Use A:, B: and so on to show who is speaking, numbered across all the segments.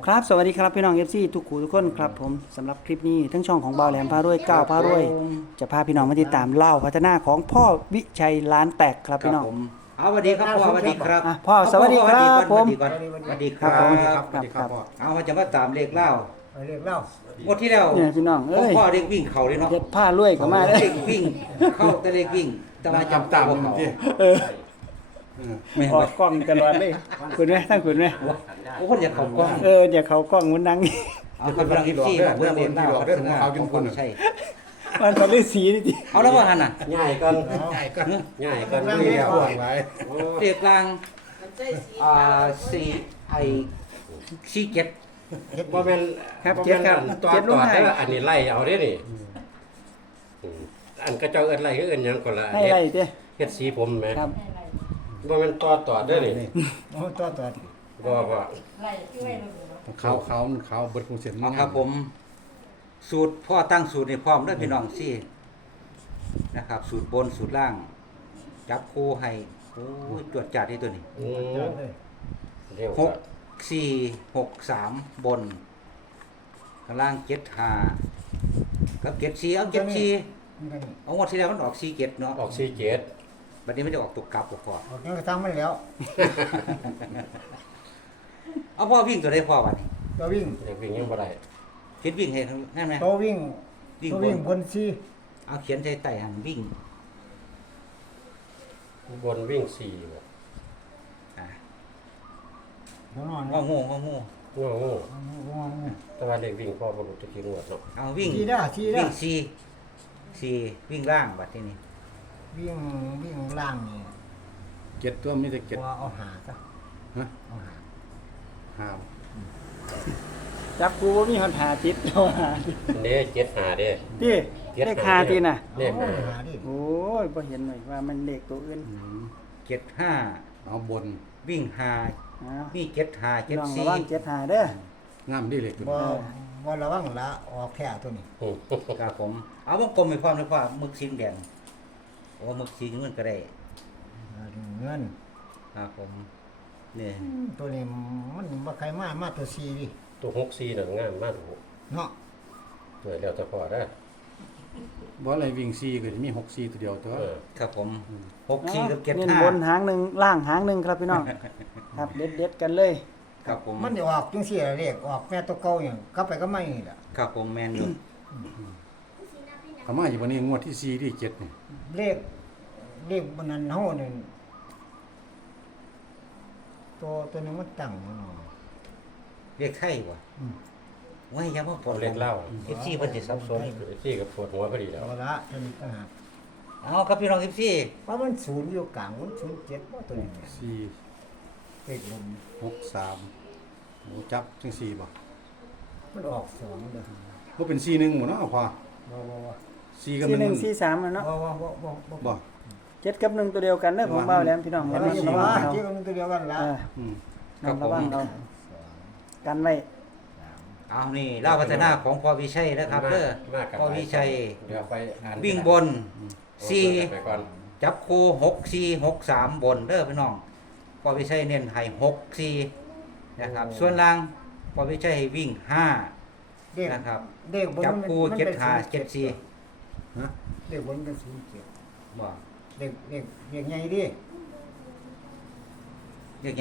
A: ครับสวัสดีครับพี่น้อง FC ทุกคู่ทุกคนครับผมสำหรับคลิปนี้ทั้งช่องของบ่าวแหลมพารวยก้าวพารวยจะพาพี่น้องมาติดตามเล่าพัฒนาของพ่อวิชัยล้านแตกครับพี่น้อง
B: ผมเอาสวัสดีครับพ่อสวัสดีครับ
A: พ่อสวัสดีครับผม
B: สวัสดีค
A: ครั
B: รั
A: บบ ผม
C: สวัสดีครับพ่อ
B: เอาจะมาตามเลขเล่า
C: เรียกเล่าง
B: วดที่แล้ว
A: เนี่ยพี่น้องเอ้ย
B: พ่อเลขวิ่งเขาเลยเนาะ
A: เฮ็ดผ้ารวยก็มาเลย
B: เลขวิ่งเข้าแต่เลขวิ่งแต่มาจำ
C: ตาม
B: เขา
C: มันที่
A: เออ
B: ไม่
A: ออกกล้องตลอดเลยคุณไหมทั้งคุณไหม
B: โอ้คนอยากเขากล้อง
A: อย่าเขากล้องมันดัง
B: เอาคนกำลังคิดที่เพื่อนเรียนเล่าพัฒนาของพ่อใช่
A: มันทะเลสีนี่ติ
B: เอาแล้วว่าหันน่ะ
D: ง่ายกัน
C: ง่ายก็
D: ง่ายกัน
C: นั่ง
D: นี่
C: เรีย
D: แล้
C: ก
D: ว
C: ห่วงไว้
B: เลขกลางสี่ไอสี่เจ็ด
D: บ่แม่น
A: ครับเจ็ดครับ
D: ต่อ
A: เจ็ดล
D: ต่
A: ง
D: อ
A: ให้
D: แต่ว่าอันนี้ไล่เอาเด้นี่อันกระเจ้าเอิ้นไล่ก็เอิ้นหยังก่อนละ
A: ให้ไรเด้
D: เฮ็ดสีผมแหม
A: ครับ
D: บ่แม่นต่อเด้อนี่
C: โอ้ตัว
D: บ่บ่
C: เขาเบิดคงเสร็จ
B: เอาครับผม สูตรพ่อตั้งสูตรในพร้อมด้วยพี่น้องสินะครับ สูตรบนสูตรล่าง จับคู่ให้โอ้ยตรวจจัดที่ตัวนี้
D: อืมเร็ว
B: 6-4-6-3 บนข้างล่าง7-5กับ7-4เอา7-4เอางวดที่แล้วมันออก4-7เนาะ
D: ออก47
B: บัดนี้มันจะออกตกกลับบ่พอ
C: ออกนี้ก็ทำไม่แล้ว
B: เอาพ่อวิ่งตัวได้พ่อบัดนี้
C: ตัววิ่ง
D: เด็กวิ่งยังบ่ได้
B: เขียนวิ่งให้นั่นไหม
C: ตัววิ่ง
B: วิ่ง
C: ตัว
B: บ
C: วิ่ง
B: น
C: บนซี
B: เอาเขียนใส่ใต้หันวิ่ง
D: บนวิ่ง4บ่
B: อ่ะ
C: หัวนอน
B: งองู
D: โง่ๆแต่ว่าเด็กวิ่งพ่อบ่รู้จะกี่งวดเนาะ
B: เอาวิ่ง
C: ซีได้ซีได้
B: วิ่ง4วิ่งล่างบัดทีนี้
C: วิ่งล่างนี่เจ็ดตัวมีแต่เจ็ดว่าเอาหาซะฮะเอาหาหาว
A: จับกูบ่มีปัญหาติดเอาหา
D: เด้75เด้
A: ติเลข5ติน่ะ
D: เลข
C: เอา
D: ห้า
C: หาดิ
A: โอ้ยบ่เห็นหน่อยว่ามันเลขตัวอื่น
B: 7-5
C: เอาบน
B: วิ่ง5
A: อ้าว
B: มี7-5
A: ลองระวัง
B: 7-4
A: 7-5เด้อง
C: ามดีเลยตัว บ่ระวังละออกแค่ตัวนี้
D: อืม
B: ครับผม เอาวงกลมให้พร้อมเลยพ่อหมึกสีแดงโอ้หมึกสีเงินก็ได้
C: เงิน
B: ครับผมนี่
C: ตัวนี้มันบ่ใครมาตัวซีดิ
D: ตัว64น่ะงามมากถูก
C: เนาะ
D: แล้วแต่พอได้
C: บ่อะไรวิ่งซีก็มี6ซีตัวเดียวตัว
D: เออ
B: ครับผม6-4กับ
A: เน้นบน
B: 7-5
A: หางหนึ่งล่างหางหนึ่งครับพี่น้อง ครับเด็ดๆกันเลย
B: ครับผม
C: มันจะออกจังซี่เลขออกแม่ตัวเก่าอย่างกลับไปก็ไม่นี่แหละ
B: ครับผมแมนอยู่
C: เขามาอยู่วันนี้งวดที่ซีที่เจ็ดนี่เลขบนนั้นเฮานี่ตัวนึงมันตั้งเนาะ
B: เรียกไข่บ่
C: อืม
B: ไว้อย่ามาปลด
D: เลขเล่า
B: FC เพิ่นสิสับสน
D: ที่กับปวดหัวพอดีแล้ว
C: เอาละตัวนี้ต่างหาก
B: เอาครับพี่น้อง FC
C: ว่ามันศูนย์อยู่กลางมันศูนย์เจ็ดว่าตัวนี้เนี่ย
E: สี่
C: เลขบน
E: 6-3โอ้จับจังสี่บ่
C: มันออกสองเด้อ
E: บ่เป็น4-1หมดเนาะพอ
C: บ่
E: 4กับ
A: 4 1
E: 1
A: 4 3แล้วเนาะ
E: บ่
A: 7กับ1ตัวเดียวกันเด้อผมเบาแล้วพี่น้อง
C: แล้ว
A: ระ
C: มัน
A: วัง
C: อยู่
A: เอา
C: ว่าที่มันตัวเดียวกันละ
A: เออ
E: อืม
A: ระวังเอากันไว้
B: เอานี่เล่าพัฒนาของพ่อวิชัยนะครับเด้อ
D: มากกับ
B: พ่อวิชัย
D: เดี๋ยวไปอ่าน
B: วิ่งบน
D: ไปก่อน
B: 4จับคู่6-4-6-3 บนเด้อพี่น้องพ่อวิชัยเน้นให้6-4นะครับส่วนล่างพ่อวิชัยให้วิ่ง5
C: เลข
B: นะครับ
C: เลขบน
B: จับ
C: มัน
B: คู่
C: มันเป็น
B: 7-5-7-4
E: ฮะ
C: เลขบนเป็นศูนย์เจ็ด
B: บ่
C: เลขใหญ่ดิ
B: เรียกไง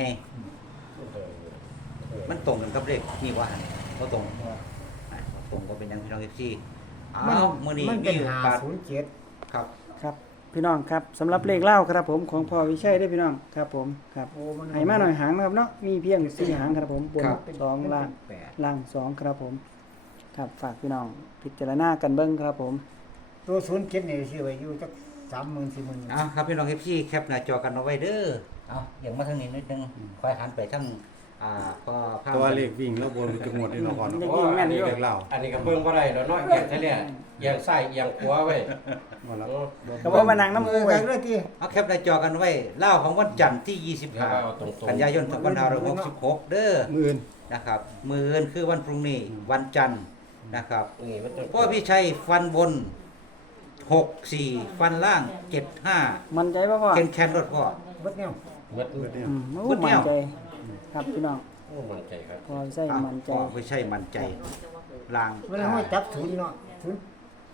B: มันตรงกันกับเลขนี่ว่าบ่ตรงตรงก็เป็นอย่างพี่น้อง FC อ้าวมื้อนี้
C: มัน
B: มี
C: เป็น
B: โอกาส
C: 507
B: ครับ
A: ครับพี่น้องครับสำหรับเลขเล่าครับผมของพ่อวิชัยได้อพี่น้องครับผมครับ
C: โอ้มัน
A: ให้มาหน่อยหางนะครับเนาะมีเพียง4หางครับผมบน
B: ครับ
A: 2ล่าง
C: แปด
A: ล่าง2ครับผมครับฝากพี่น้องพิจารณากันเบิ่งครับผม
C: ตัว07นี่สิไว้อยู่จัก30,000 40,000
B: เอาครับพี่น้อง FC แคปหน้าจอกันเอาไว้เด้อเอาอย่างมาทางนี้นิดนึงค่อยหันไปทางพอภาพ
E: ตัวเลขวิ่งแล้วบนจังหวัดนี่เนาะพอเนาะ
A: เลขวิ่งแม่นอยู่
E: เลขเล่า
D: อันนี้ก็เบิ่งบ่ได้แล้วเนาะเอียงซะเนี่ยเอียงซ้ายเอียงขวาไว้
E: บ่ละ
D: โอ้
A: ก็บ่มานั่งน้ำมูก
C: ไป
A: ไว้
C: เลยที่
B: เอาแคปหน้าจอกันไว้เล่าของวันจันทร์ที่
D: แล้วก็เอาตรง
B: 25 กันยายน2566เด้อ
E: มื้ออื่น
B: นะครับมื้ออื่นคือวันพรุ่งนี้วันจันทร์นะครับ
D: ๆนี่มันต้อง
B: พ่อพี่ชัยฟันบน 6-4 ฟันล่าง 7-5
A: มันใจป่ะพ่อ
B: แคนรถพ่อ
C: เบิดแนว
D: เบิด
E: เบิดเนี่ย
A: โอ้
B: พุดแน
A: มัน
B: ว
A: ใจครับพี่น้อง
D: โอ้มั่นใจครับ
A: พอใส่
B: อ้าว
A: มันใจ
B: พ่อไม่ใช่มั่นใจลาง
C: เวลาเขาจับศูนย์เนาะศูนย์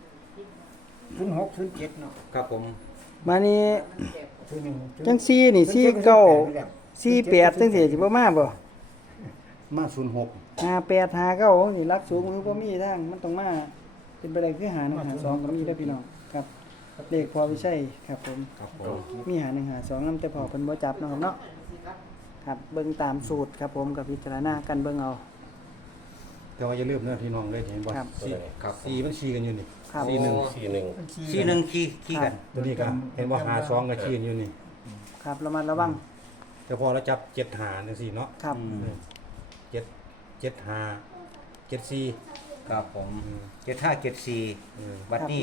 C: 06 07เนาะ
B: ครับผม
A: มานี่
C: 01
A: จังซี่นี่ซี่เก้าซี่แปดจังซี่สิบ่มาบ่
E: มา06
A: 58 59นี่รักสูงมือบ่มีทางมันต้องมาเป็นไปได้คือหา1หา2ก็มีเด้อพี่น้องครับเลขพอวิชัยครับผม
B: ครับผม
A: มีหา1หา2นำแต่พอเพิ่นบ่จับเนาะครับเนาะครับเบิ่งตามสูตรครับผมกับพิจารณากันเบิ่งเอา
E: แต่ว่าอย่าลืมนะพี่น้องเลยเห็นบ่
A: ครับ
E: สี่
B: ครับ
E: สี่มันชี้กันอยู่นี่
A: ครับ
E: สี่หนึ่ง
D: 41
B: สี่หนึ่งขี้กัน
E: ตัวนี้ก็เห็นว่าหาสองก็ชี้กันอยู่นี่
A: ครับระมัดระวัง
E: แต่พอเราจับเจ็ดหาจังซี่เนาะ
A: ครับ
E: เจ็ดหาเจ็ดสี่
B: ครับผม7574
E: เออ
B: บัดนี้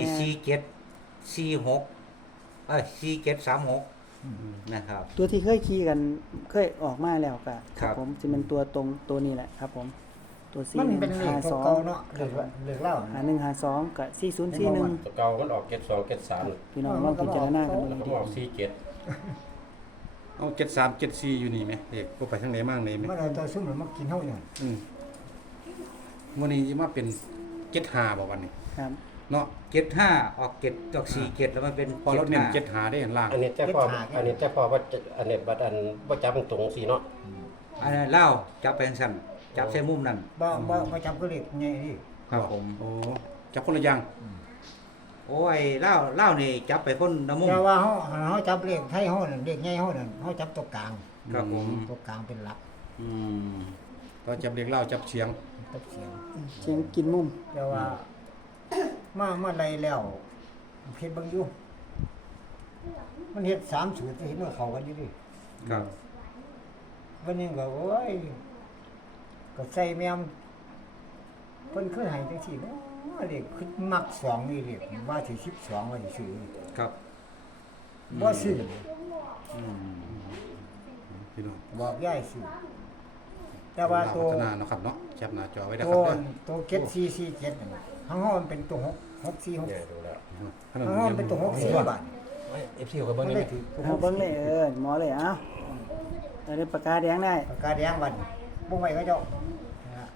B: 47464736นะครับ
A: ตัวที่เคยขี่กันเคยออกมาแล้วก็
B: ครับ
A: ผมสิเป็นตัวตรงตัวนี้แหละครับผมตัว4
C: มันเป็นเลข
A: 1 5
C: เก่าๆ
A: 2
C: เนาะเลขเล่า
A: หา1หา2กับ4041
D: ตัวเก่ามันออก72 73
A: พี่น้องลองพิจารณากัน
D: แล้ว
A: ดู
D: ก็
A: ดี
D: ออก47
E: เอา73 74อยู่นี่ไหมเด็กก็ไปทางไหนมั่งนี่ไหม
C: มันเอาตัวซุ่มมากินเฮาเนี่ย
E: มื้อนี้สิมาเป็นเจ็ดหาบ่วันนี้
A: ครับ
E: เนาะ
B: 75ออก7ออก47แล้วมันเป็น
E: พอเราเน้น
B: 75
E: เจ็ดหาได้เห็นล่าง
D: อันนี้แต่พอว่าอันนี้บัดอันบ่จับตรงสิเนาะ
B: อันนั้นเล่าจับไปทางสั่นจับใส่มุมนั่น
C: บ่จับก็เลขใหญ่ดิ
B: ครับผม
E: โอ้จับคนละอย่าง
B: โอ้ยเล่านี่จับไปคนละมุม
C: แต่ว่าเฮาจับเลขไทยเฮานั่นเลขใหญ่เฮานั่นเฮาจับตัวกลาง
B: ครับผม
C: ตัวกลางเป็นหลัก
B: อืม
E: เราจับเด็กเล่าจับเฉียง
C: ตับเสียง
A: เชียงกินมุม
C: แต่ว่ามาไล่แล้วเฮ็ดเบิ่งอยู่มันเฮ็ด3สูตรที่เห็นว่าเข้ากันอยู่ดิ
B: ครับ
C: วันนี้ก็โอ้ยก็ใส่แมมเพิ่นคือให้จังซี่เนาะเลขคือมัก2นี่เลขว่าสิ12ว่าสิซื้อ
B: ครับ
C: บ่ซื้อ
B: อืม
E: พี่น้อง
C: บอกยายซื้อแต่ว่าตัว
E: พัฒนาเนาะครับเนาะแคปหน้าจอไว้ได้ค
C: ตั
E: รับ
C: ว
E: เด้อ
C: ตัว7447นั่นข้างห้องมันเป็นตัว646
D: เนี่ยดูแล้ว
E: ขนาด
C: ข้างห้องเป็นตัว64บาท
D: FC ก็
C: มั
D: เบิ่ง
C: น
D: นี่
C: ได้ถือ
A: เอาเบิ่งเลยหมอเลยเอ้าเอาได้ปากกาแดงได้
C: ปากกาแดงบัดบ่ไว้ก็เจ้านะฮะ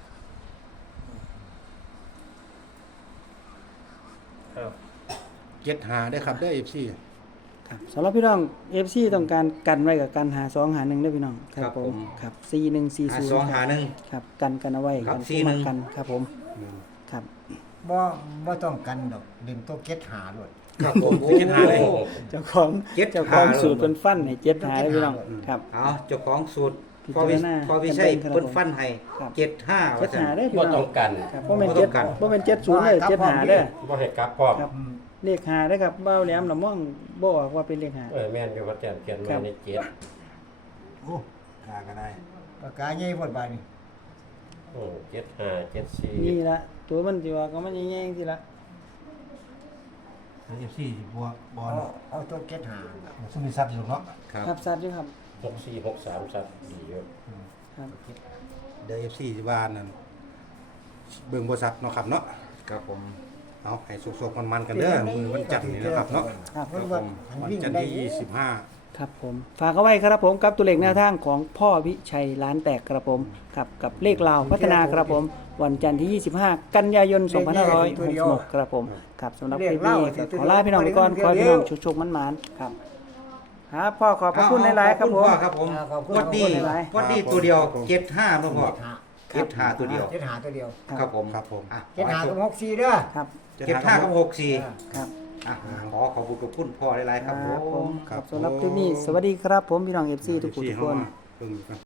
D: ครับ
E: เจ็ดหาได้ครับเด้อ FC
A: ครับสำหรับพี่น้อง FC ต้องการกันไว้กับกันหา2หา1เด้อพี่น้องครับผมครับ4140
B: 51
A: ครับกันเอาไว้
B: ครั
A: กับ น
B: 41
A: มากันครับผมครับ
C: บ่ต้องกันดอกเล่นตัวเก็ตหาโลด
B: ครับผม
E: เจ็ดหาเลย
A: เจ้าของ
B: เจ็ด
A: เจ้าของ
B: หา
A: สูตรเป็นฟันให้7หาเลยพี่น้องครับ
B: เอาเจ้าของสูตร
A: พิ
B: พอ
A: จาร
B: วิ
A: ณา
B: พอวิชัย
A: ครับ
B: เพิ่นฟันให้
A: ครับ
B: 75ว่า
A: 7
B: ซั่น
A: หาเด้อพี่
D: บ่
A: น้
D: ต้
A: อ
D: อง งกัน
A: ครับบ่แม่น
B: บ่ต้องกัน
A: 7บ่แม่น70เลย7หาเด้อ
D: บ่ให้กลับพร้อม
A: ครับเลขหาเด้อครับเบ้าแหลมละม่องบ่ออกว่าเป็นเลขหา
D: แม่นอยู่ว่าแต้มเขียนไว้ในเจ็ด
C: โอ้กาก็ได้ปากกาใหญ่พดบาดนี่
D: 75 74
A: นี่ละตัวมันสิว่าก็มันแย่ๆจังซี่ละ
E: แล้ว FC สิบ่บ่
C: เอาตัวเก็ตหา
E: ซุมีทรัพย์อยู่เนาะ
B: ครับ
A: ครับสัตว์อยู่ครับ
D: 64 63สัตว์ดีอยู่
A: ครับ
E: เดี๋ยว FC สิว่านั่นเบิ่งบ่ซักเนาะครับเนาะ
B: ครับผม
E: เอาให้สุกๆมันๆกันเด้อมือวันจันทร์นี่นะครับเนาะ
A: ครับ
C: มันว่า
E: วัน
C: วิ่ง
E: จันทร์
C: ได้
E: ที่25
A: ครับผมฝากเอาไว้ครับผมกับตัวเลขแนวทางของพ่อวิชัยล้านแตกครับผมครับกับเลขลาวพัฒนาครับผมวันจันทร์ที่ 25 กันยายน 2566ครับผมครับสำหรับคลิปนี้ก็ขอลาพี่น้องไปก่อนขอให้พี่น้องชุกๆมันๆครับครับพ่อขอบพระคุณหลายๆครับผม
B: ขอณพ่อครับผม
C: ขอบคุณ
B: วัดดี
A: ขอบคุณหลาย
B: วัดดีตัวเดียว75บ่พอ
C: เก็ตหา
B: 75ตัวเดียว
C: เก็ตหาตัวเดียว
B: ครับผม
E: ครับผม
B: อ่ะ
C: เก็ตหาตัว64เด้อ
A: ครับ
B: 75กับ64
A: ครับ
B: อ่ะขอขอบคุณกับคุณพ่อหลายๆครับ
A: ครับ
B: ผ
A: ผม
B: ม
A: ครับสำหรับคลิปนี้สวัสดีครับผมพี่น้อง FC ทุกคน
E: FC
A: ทุกคน
E: เฮามาเบิ่งกัน